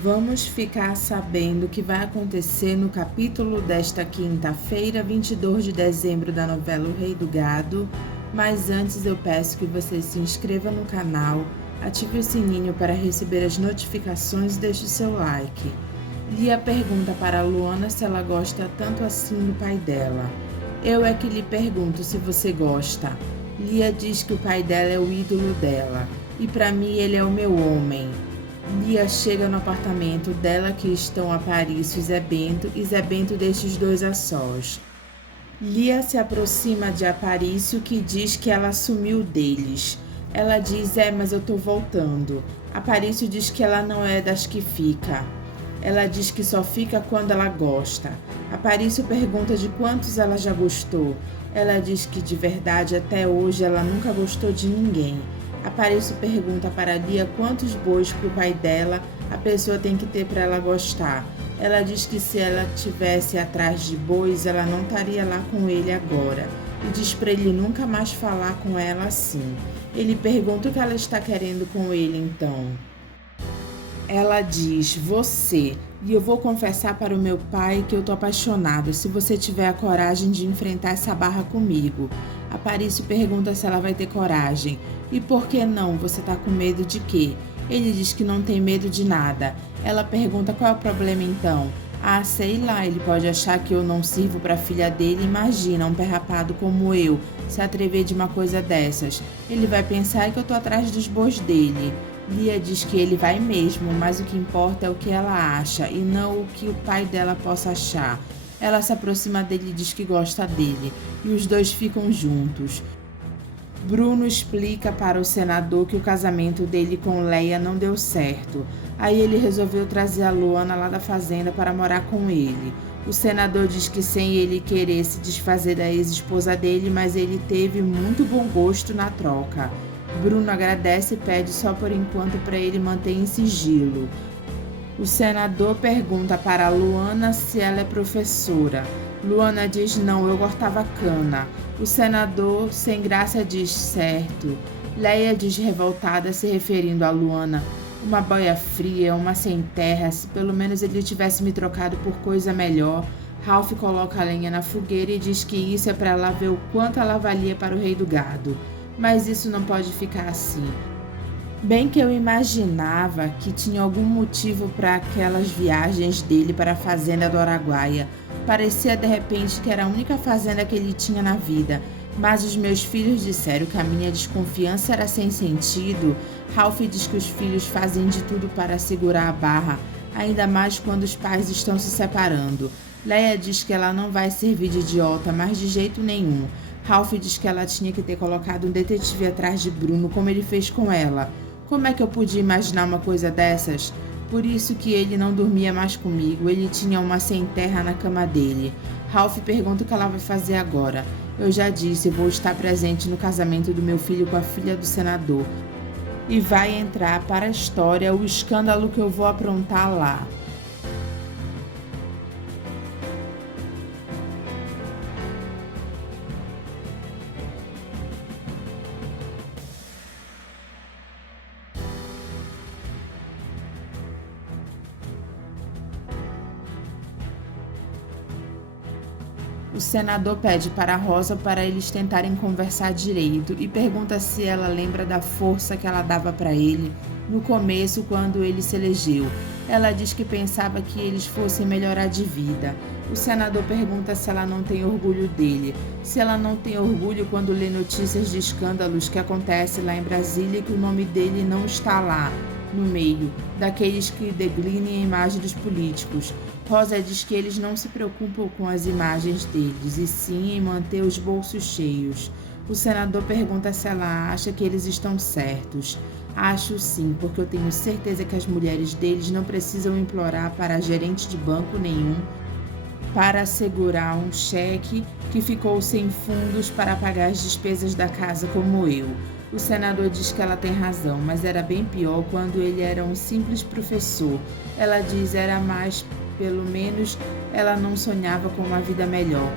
Vamos ficar sabendo o que vai acontecer no capítulo desta quinta-feira, 22 de dezembro, da novela O Rei do Gado. Mas antes eu peço que você se inscreva no canal, ative o sininho para receber as notificações e deixe seu like. Lia pergunta para Luana se ela gosta tanto assim do pai dela. Eu é que lhe pergunto se você gosta. Lia diz que o pai dela é o ídolo dela, e para mim ele é o meu homem. Lia chega no apartamento dela que estão Aparício e Zé Bento, e Zé Bento deixa os dois a sós. Lia se aproxima de Aparício, que diz que ela sumiu deles. Ela diz, mas eu tô voltando. Aparício diz que ela não é das que fica. Ela diz que só fica quando ela gosta. Aparício pergunta de quantos ela já gostou. Ela diz que de verdade até hoje ela nunca gostou de ninguém. Aparício pergunta para Lia quantos bois pro pai dela a pessoa tem que ter para ela gostar. Ela diz que se ela tivesse atrás de bois, ela não estaria lá com ele agora. E diz para ele nunca mais falar com ela assim. Ele pergunta o que ela está querendo com ele então. Ela diz, você, e eu vou confessar para o meu pai que eu tô apaixonado, se você tiver a coragem de enfrentar essa barra comigo. Aparício pergunta se ela vai ter coragem. E por que não? Você tá com medo de quê? Ele diz que não tem medo de nada. Ela pergunta qual é o problema então. Ah, sei lá, ele pode achar que eu não sirvo para a filha dele. Imagina, um pé rapado como eu, se atrever de uma coisa dessas. Ele vai pensar que eu tô atrás dos bois dele. Lia diz que ele vai mesmo, mas o que importa é o que ela acha e não o que o pai dela possa achar. Ela se aproxima dele e diz que gosta dele, e os dois ficam juntos. Bruno explica para o senador que o casamento dele com Leia não deu certo. Aí ele resolveu trazer a Luana lá da fazenda para morar com ele. O senador diz que sem ele querer se desfazer da ex-esposa dele, mas ele teve muito bom gosto na troca. Bruno agradece e pede só por enquanto para ele manter em sigilo. O senador pergunta para Luana se ela é professora. Luana diz não, eu cortava cana. O senador, sem graça, diz certo. Leia diz revoltada, se referindo a Luana. Uma boia fria, uma sem terra, se pelo menos ele tivesse me trocado por coisa melhor. Ralph coloca a lenha na fogueira e diz que isso é para ela ver o quanto ela valia para o rei do gado. Mas isso não pode ficar assim. Bem que eu imaginava que tinha algum motivo para aquelas viagens dele para a fazenda do Araguaia. Parecia de repente que era a única fazenda que ele tinha na vida. Mas os meus filhos disseram que a minha desconfiança era sem sentido. Ralph diz que os filhos fazem de tudo para segurar a barra, ainda mais quando os pais estão se separando. Leia diz que ela não vai servir de idiota, mas de jeito nenhum. Ralph diz que ela tinha que ter colocado um detetive atrás de Bruno, como ele fez com ela. Como é que eu podia imaginar uma coisa dessas? Por isso que ele não dormia mais comigo, ele tinha uma sem terra na cama dele. Ralph pergunta o que ela vai fazer agora. Eu já disse, vou estar presente no casamento do meu filho com a filha do senador. E vai entrar para a história o escândalo que eu vou aprontar lá. O senador pede para Rosa para eles tentarem conversar direito e pergunta se ela lembra da força que ela dava para ele no começo, quando ele se elegeu. Ela diz que pensava que eles fossem melhorar de vida. O senador pergunta se ela não tem orgulho dele, se ela não tem orgulho quando lê notícias de escândalos que acontecem lá em Brasília e que o nome dele não está lá, no meio, daqueles que declinem a imagem dos políticos. Rosa diz que eles não se preocupam com as imagens deles, e sim em manter os bolsos cheios. O senador pergunta se ela acha que eles estão certos. Acho sim, porque eu tenho certeza que as mulheres deles não precisam implorar para gerente de banco nenhum para assegurar um cheque que ficou sem fundos para pagar as despesas da casa como eu. O senador diz que ela tem razão, mas era bem pior quando ele era um simples professor. Ela diz era mais, pelo menos ela não sonhava com uma vida melhor.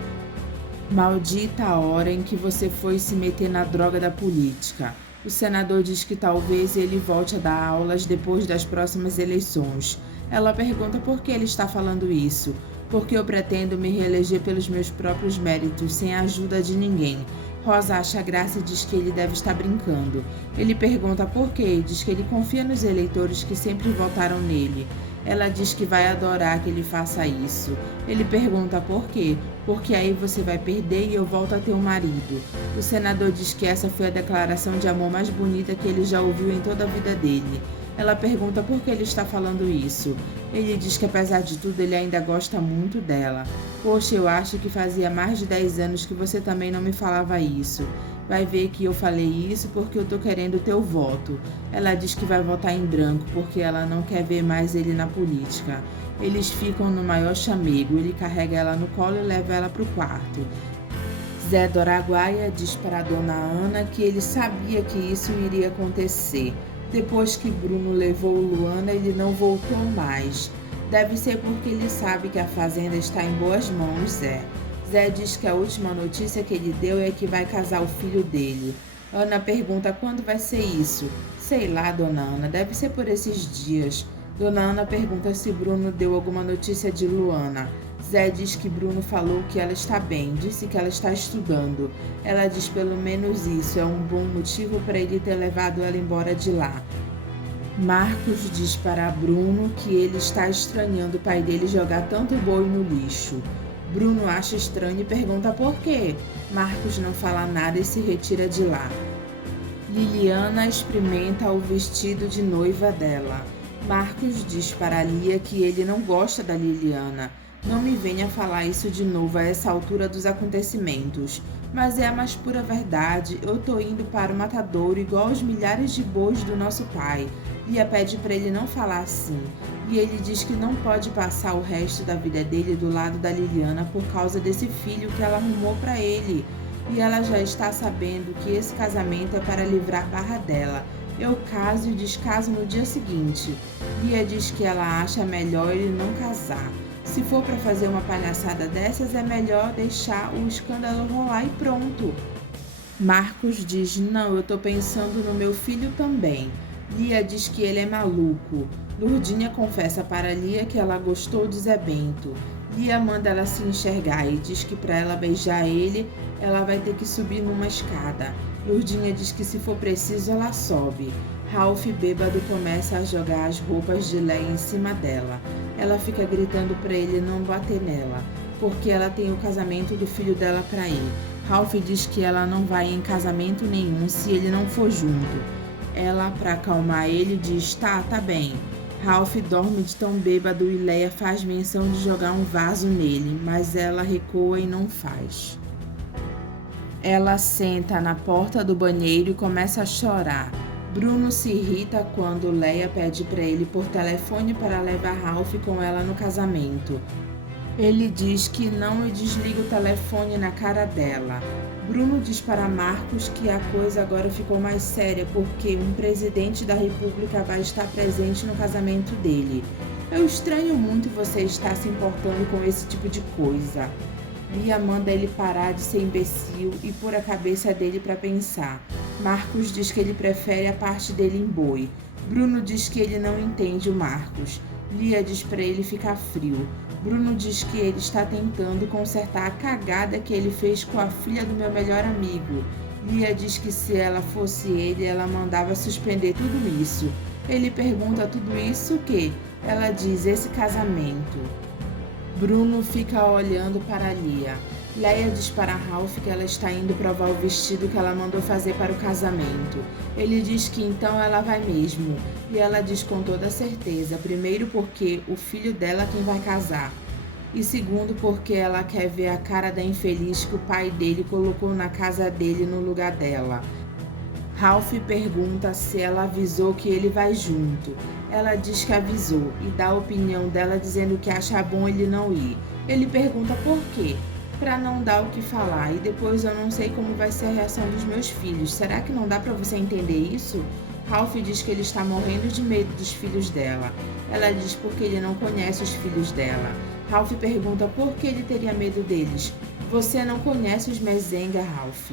Maldita a hora em que você foi se meter na droga da política. O senador diz que talvez ele volte a dar aulas depois das próximas eleições. Ela pergunta por que ele está falando isso. Porque eu pretendo me reeleger pelos meus próprios méritos, sem a ajuda de ninguém. Rosa acha graça e diz que ele deve estar brincando. Ele pergunta por quê e diz que ele confia nos eleitores que sempre votaram nele. Ela diz que vai adorar que ele faça isso. Ele pergunta por quê? Porque aí você vai perder e eu volto a ter um marido. O senador diz que essa foi a declaração de amor mais bonita que ele já ouviu em toda a vida dele. Ela pergunta por que ele está falando isso. Ele diz que apesar de tudo ele ainda gosta muito dela. Poxa, eu acho que fazia mais de 10 anos que você também não me falava isso. Vai ver que eu falei isso porque eu tô querendo teu voto. Ela diz que vai votar em branco porque ela não quer ver mais ele na política. Eles ficam no maior chamego. Ele carrega ela no colo e leva ela pro quarto. Zé do Araguaia diz para Dona Ana que ele sabia que isso iria acontecer. Depois que Bruno levou Luana, ele não voltou mais. Deve ser porque ele sabe que a fazenda está em boas mãos, Zé. Zé diz que a última notícia que ele deu é que vai casar o filho dele. Ana pergunta quando vai ser isso. Sei lá, Dona Ana, deve ser por esses dias. Dona Ana pergunta se Bruno deu alguma notícia de Luana. Zé diz que Bruno falou que ela está bem, disse que ela está estudando. Ela diz pelo menos isso, é um bom motivo para ele ter levado ela embora de lá. Marcos diz para Bruno que ele está estranhando o pai dele jogar tanto boi no lixo. Bruno acha estranho e pergunta por quê. Marcos não fala nada e se retira de lá. Liliana experimenta o vestido de noiva dela. Marcos diz para Lia que ele não gosta da Liliana. Não me venha falar isso de novo a essa altura dos acontecimentos. Mas é a mais pura verdade. Eu tô indo para o matadouro igual os milhares de bois do nosso pai. Lia pede para ele não falar assim. E ele diz que não pode passar o resto da vida dele do lado da Liliana por causa desse filho que ela arrumou para ele. E ela já está sabendo que esse casamento é para livrar Barra dela. Eu caso e descaso no dia seguinte. Lia diz que ela acha melhor ele não casar. Se for para fazer uma palhaçada dessas, é melhor deixar o escândalo rolar e pronto. Marcos diz, não, eu tô pensando no meu filho também. Lia diz que ele é maluco. Lourdinha confessa para Lia que ela gostou de Zé Bento. Lia manda ela se enxergar e diz que para ela beijar ele, ela vai ter que subir numa escada. Lourdinha diz que se for preciso, ela sobe. Ralph, bêbado, começa a jogar as roupas de Leia em cima dela. Ela fica gritando para ele não bater nela, porque ela tem o casamento do filho dela para ir. Ralph diz que ela não vai em casamento nenhum se ele não for junto. Ela, para acalmar ele, diz, tá bem. Ralph dorme de tão bêbado e Leia faz menção de jogar um vaso nele, mas ela recua e não faz. Ela senta na porta do banheiro e começa a chorar. Bruno se irrita quando Leia pede para ele por telefone para levar Ralph com ela no casamento. Ele diz que não e desliga o telefone na cara dela. Bruno diz para Marcos que a coisa agora ficou mais séria porque um presidente da república vai estar presente no casamento dele. Eu estranho muito você estar se importando com esse tipo de coisa. Lia manda ele parar de ser imbecil e pôr a cabeça dele para pensar. Marcos diz que ele prefere a parte dele em boi. Bruno diz que ele não entende o Marcos. Lia diz para ele ficar frio. Bruno diz que ele está tentando consertar a cagada que ele fez com a filha do meu melhor amigo. Lia diz que se ela fosse ele, ela mandava suspender tudo isso. Ele pergunta tudo isso o quê? Ela diz esse casamento. Bruno fica olhando para Lia. Leia diz para Ralph que ela está indo provar o vestido que ela mandou fazer para o casamento. Ele diz que então ela vai mesmo. E ela diz com toda certeza, primeiro porque o filho dela é quem vai casar. E segundo porque ela quer ver a cara da infeliz que o pai dele colocou na casa dele no lugar dela. Ralph pergunta se ela avisou que ele vai junto. Ela diz que avisou e dá a opinião dela dizendo que acha bom ele não ir. Ele pergunta por quê? Para não dar o que falar e depois eu não sei como vai ser a reação dos meus filhos. Será que não dá para você entender isso? Ralph diz que ele está morrendo de medo dos filhos dela. Ela diz porque ele não conhece os filhos dela. Ralph pergunta por que ele teria medo deles. Você não conhece os Mezenga, Ralph.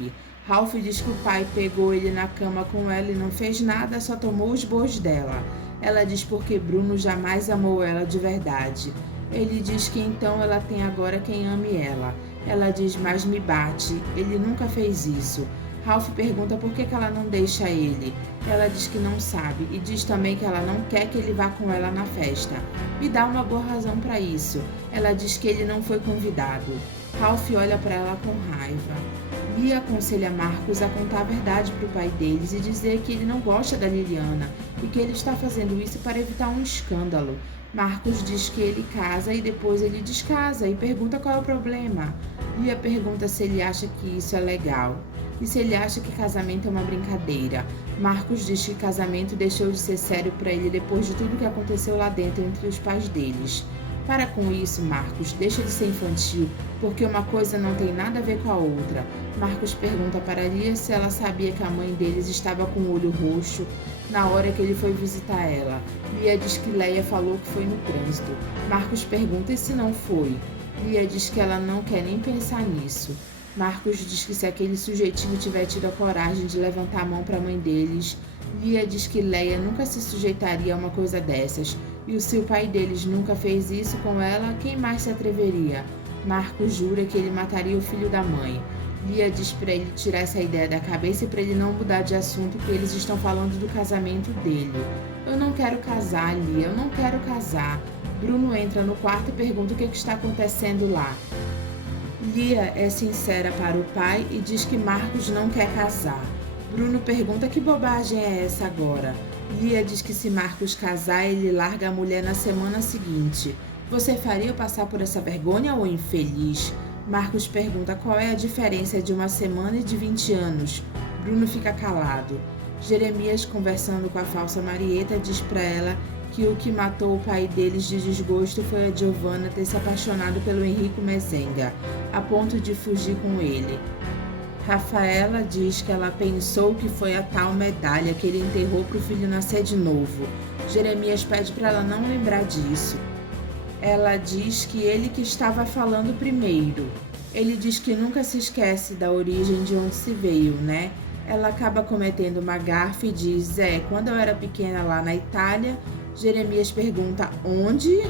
Ralph diz que o pai pegou ele na cama com ela e não fez nada, só tomou os bois dela. Ela diz porque Bruno jamais amou ela de verdade. Ele diz que então ela tem agora quem ame ela. Ela diz, mas me bate. Ele nunca fez isso. Ralph pergunta por que ela não deixa ele. Ela diz que não sabe e diz também que ela não quer que ele vá com ela na festa. E dá uma boa razão para isso. Ela diz que ele não foi convidado. Ralph olha para ela com raiva. Lia aconselha Marcos a contar a verdade para o pai deles e dizer que ele não gosta da Liliana e que ele está fazendo isso para evitar um escândalo. Marcos diz que ele casa e depois ele descasa e pergunta qual é o problema. Lia pergunta se ele acha que isso é legal e se ele acha que casamento é uma brincadeira. Marcos diz que casamento deixou de ser sério para ele depois de tudo que aconteceu lá dentro entre os pais deles. Para com isso, Marcos, deixa de ser infantil, porque uma coisa não tem nada a ver com a outra. Marcos pergunta para Lia se ela sabia que a mãe deles estava com o olho roxo na hora que ele foi visitar ela. Lia diz que Leia falou que foi no trânsito. Marcos pergunta e se não foi. Lia diz que ela não quer nem pensar nisso. Marcos diz que se aquele sujeitinho tiver tido a coragem de levantar a mão para a mãe deles, Lia diz que Leia nunca se sujeitaria a uma coisa dessas. E se o pai deles nunca fez isso com ela, quem mais se atreveria? Marcos jura que ele mataria o filho da mãe. Lia diz para ele tirar essa ideia da cabeça e para ele não mudar de assunto, que eles estão falando do casamento dele. Eu não quero casar, Lia, eu não quero casar. Bruno entra no quarto e pergunta o que está acontecendo lá. Lia é sincera para o pai e diz que Marcos não quer casar. Bruno pergunta que bobagem é essa agora. Lia diz que se Marcos casar, ele larga a mulher na semana seguinte. Você faria eu passar por essa vergonha ou infeliz? Marcos pergunta qual é a diferença de uma semana e de 20 anos. Bruno fica calado. Jeremias, conversando com a falsa Marieta, diz para ela que o que matou o pai deles de desgosto foi a Giovanna ter se apaixonado pelo Henrico Mezenga, a ponto de fugir com ele. Rafaela diz que ela pensou que foi a tal medalha que ele enterrou para o filho nascer de novo. Jeremias pede para ela não lembrar disso. Ela diz que ele que estava falando primeiro. Ele diz que nunca se esquece da origem de onde se veio, né? Ela acaba cometendo uma gafe e diz, quando eu era pequena lá na Itália. Jeremias pergunta, onde?